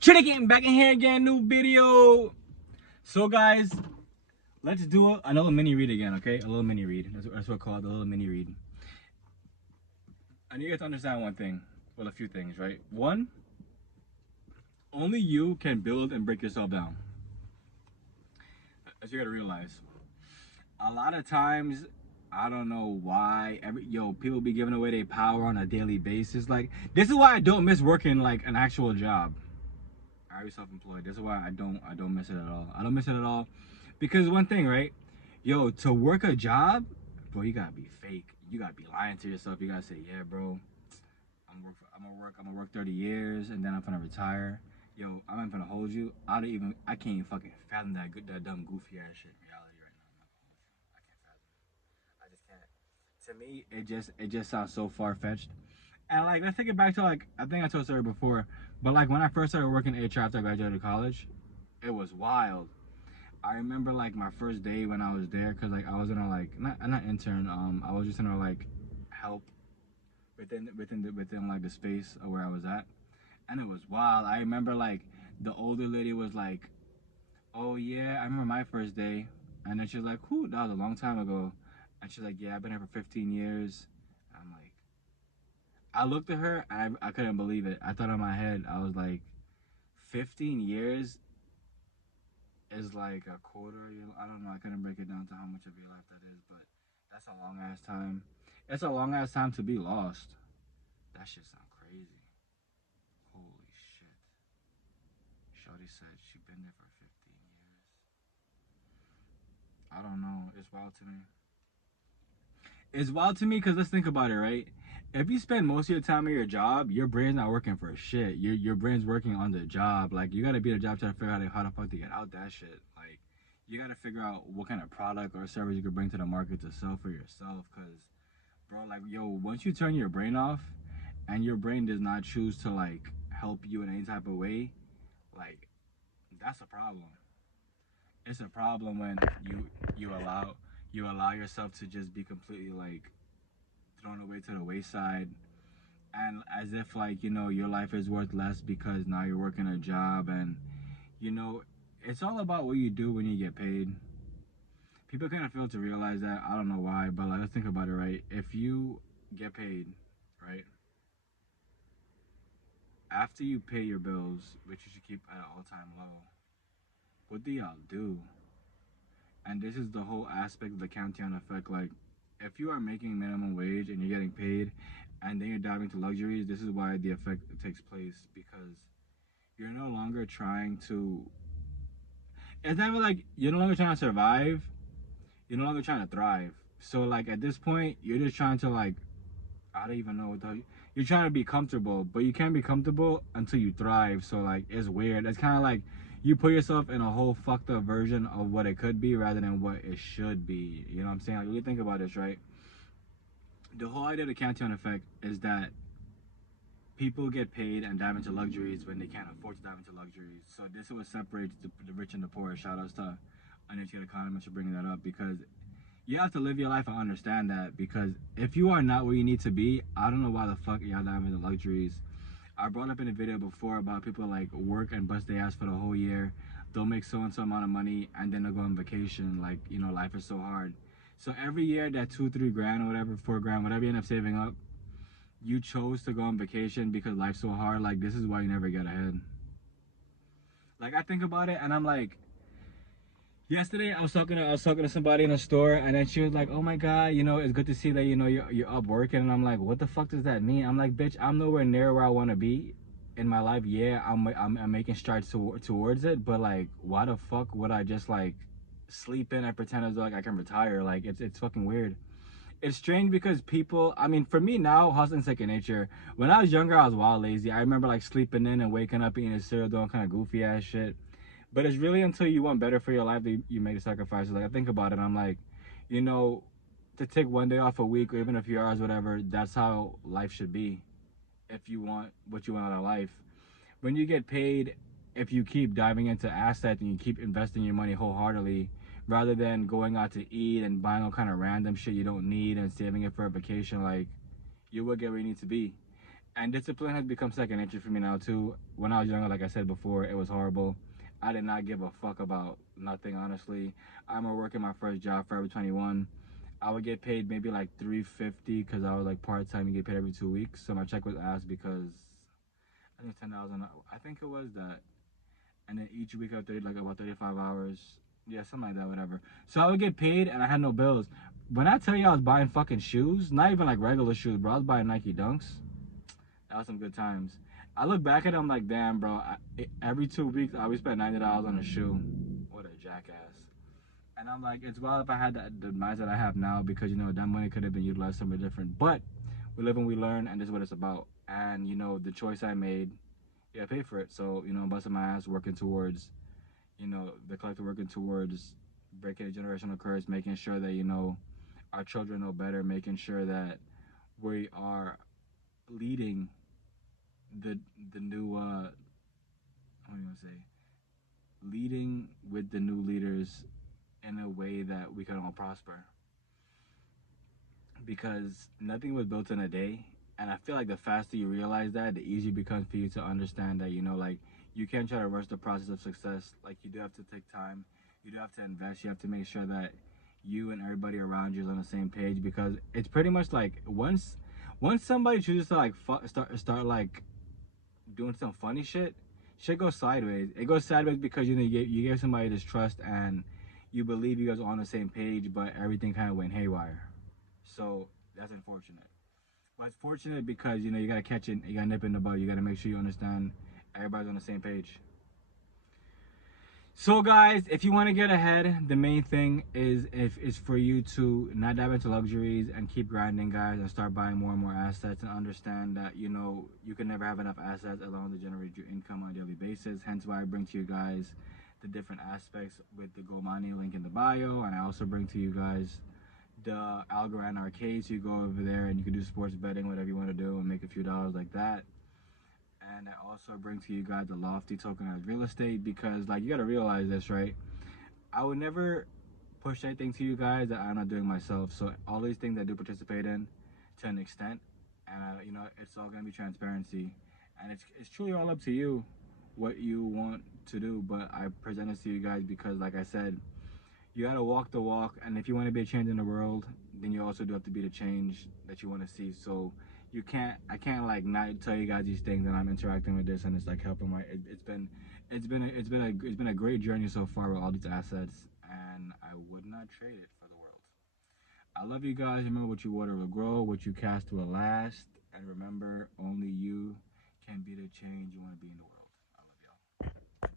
Trinity getting back in here again, new video. So guys, let's do a little mini read again, okay? A little mini read. That's what I call it, a little mini read. I need you guys to understand one thing. Well, a few things, right? One, only you can build and break yourself down. As you gotta realize. A lot of times, I don't know why, people be giving away their power on a daily basis. Like, this is why I don't miss working like an actual job. I be self-employed. That's why I don't miss it at all. I don't miss it at all because one thing, right? Yo, to work a job, bro, you gotta be fake. You gotta be lying to yourself. You gotta say, yeah, bro, I'm gonna work 30 years and then I'm gonna retire. Yo, I'm not gonna hold you. I can't even fucking fathom that dumb goofy ass shit in reality right now. I can't fathom it. I just can't. To me, it just sounds so far fetched. And like, let's take it back to like, I think I told the story before, but like when I first started working HR after I graduated college, it was wild. I remember like my first day when I was there, cause like I was in a like not intern, I was just in a like help within like the space of where I was at, and it was wild. I remember like the older lady was like, "Oh yeah, I remember my first day," and then she was like, "Whew, that was a long time ago," and she's like, "Yeah, I've been here for 15 years." I'm like, I looked at her and I couldn't believe it. I thought in my head, I was like, 15 years is like a quarter. I don't know. I couldn't break it down to how much of your life that is, but that's a long ass time. It's a long ass time to be lost. That shit sound crazy. Holy shit. Shorty said she been there for 15 years. I don't know. It's wild to me. It's wild to me because let's think about it, right? If you spend most of your time at your job, your brain's not working for shit. Your brain's working on the job. Like, you gotta be a job trying to figure out how the fuck to get out that shit. Like, you gotta figure out what kind of product or service you could bring to the market to sell for yourself. Cause, bro, like, yo, once you turn your brain off and your brain does not choose to like help you in any type of way, like, that's a problem. It's a problem when you allow yourself to just be completely like thrown away to the wayside, and as if like, your life is worth less because now you're working a job. And you know it's all about what you do when you get paid. People kind of fail to realize that. I don't know why, but like, let's think about it, right? If you get paid, right, after you pay your bills, which you should keep at an all-time low, what do y'all do? And this is the whole aspect of the countdown effect. Like, if you are making minimum wage and you're getting paid and then you're diving to luxuries, this is why the effect takes place. Because you're no longer trying to, it's never like you're no longer trying to survive, you're no longer trying to thrive. So like, at this point, you're just trying to like, I don't even know what the, you're trying to be comfortable, but you can't be comfortable until you thrive. So like, it's weird. It's kind of like you put yourself in a whole fucked up version of what it could be rather than what it should be. You know what I'm saying? Like, really think about this, right? The whole idea of the countdown effect is that people get paid and dive into luxuries when they can't afford to dive into luxuries. So this is what separates the rich and the poor. Shout outs to uneducated economists for bringing that up, because you have to live your life and understand that. Because if you are not where you need to be, I don't know why the fuck y'all dive into luxuries. I brought up in a video before about people like work and bust their ass for the whole year. They'll make so and so amount of money and then they'll go on vacation. Like, life is so hard. So every year, that 2-3 grand or whatever, 4 grand, whatever you end up saving up, you chose to go on vacation because life's so hard. Like, this is why you never get ahead. Like, I think about it and I'm like, yesterday I was talking to somebody in a store, and then she was like, "Oh my God, it's good to see that you're up working." And I'm like, "What the fuck does that mean?" I'm like, "Bitch, I'm nowhere near where I want to be in my life. Yeah, I'm making strides towards it, but like, why the fuck would I just like sleep in and pretend as though like I can retire? Like, it's fucking weird." It's strange because people, I mean, for me now, hustling second nature. When I was younger, I was wild lazy. I remember like sleeping in and waking up eating a cereal, doing kind of goofy ass shit. But it's really until you want better for your life that you make the sacrifices. Like, I think about it, I'm like, to take one day off a week or even a few hours, whatever, that's how life should be. If you want what you want out of life. When you get paid, if you keep diving into assets and you keep investing your money wholeheartedly, rather than going out to eat and buying all kind of random shit you don't need and saving it for a vacation, like, you will get where you need to be. And discipline has become second nature for me now too. When I was younger, like I said before, it was horrible. I did not give a fuck about nothing, honestly. I remember working my first job, Forever 21. I would get paid maybe like $350 because I was like part time. You get paid every 2 weeks, so my check was asked because I think $10. I think it was that, and then each week I did like about 35 hours. Yeah, something like that, whatever. So I would get paid and I had no bills. When I tell you I was buying fucking shoes, not even like regular shoes, bro, I was buying Nike Dunks. That was some good times. I look back at it, I'm like, damn, bro. Every 2 weeks, I always spent $90 on a shoe. What a jackass. And I'm like, it's wild if I had the mindset I have now because, you know, that money could have been utilized somewhere different. But we live and we learn, and this is what it's about. And, you know, the choice I made, yeah, I paid for it. So, you know, I'm busting my ass working towards, you know, the collective working towards breaking a generational curse, making sure that, you know, our children know better, making sure that we are leading the the new what am I gonna say? Leading with the new leaders in a way that we can all prosper. Because nothing was built in a day, and I feel like the faster you realize that, the easier it becomes for you to understand that, you know, like, you can't try to rush the process of success. Like, you do have to take time, you do have to invest, you have to make sure that you and everybody around you is on the same page, because it's pretty much like once somebody chooses to like start like doing some funny shit goes sideways. It goes sideways because, you know, you gave somebody this trust and you believe you guys are on the same page, but everything kind of went haywire. So that's unfortunate. But it's fortunate because, you know, you gotta catch it, you gotta nip it in the bud, you gotta make sure you understand everybody's on the same page. So guys, if you want to get ahead, the main thing is for you to not dive into luxuries and keep grinding, guys, and start buying more and more assets, and understand that, you know, you can never have enough assets as long as they generate your income on a daily basis. Hence why I bring to you guys the different aspects with the Go Mining link in the bio, and I also bring to you guys the Algorand arcade. So you go over there and you can do sports betting, whatever you want to do, and make a few dollars like that. And I also bring to you guys the Lofty tokenized real estate, because, like, you gotta realize this, right? I would never push anything to you guys that I'm not doing myself. So all these things I do participate in to an extent, and you know, it's all gonna be transparency, and it's truly all up to you what you want to do. But I present this to you guys because, like I said, you gotta walk the walk, and if you want to be a change in the world, then you also do have to be the change that you want to see. So I can't like not tell you guys these things, and I'm interacting with this, and it's like helping my. It's been a great journey so far with all these assets, and I would not trade it for the world. I love you guys. Remember, what you water will grow, what you cast will last, and remember, only you can be the change you want to be in the world.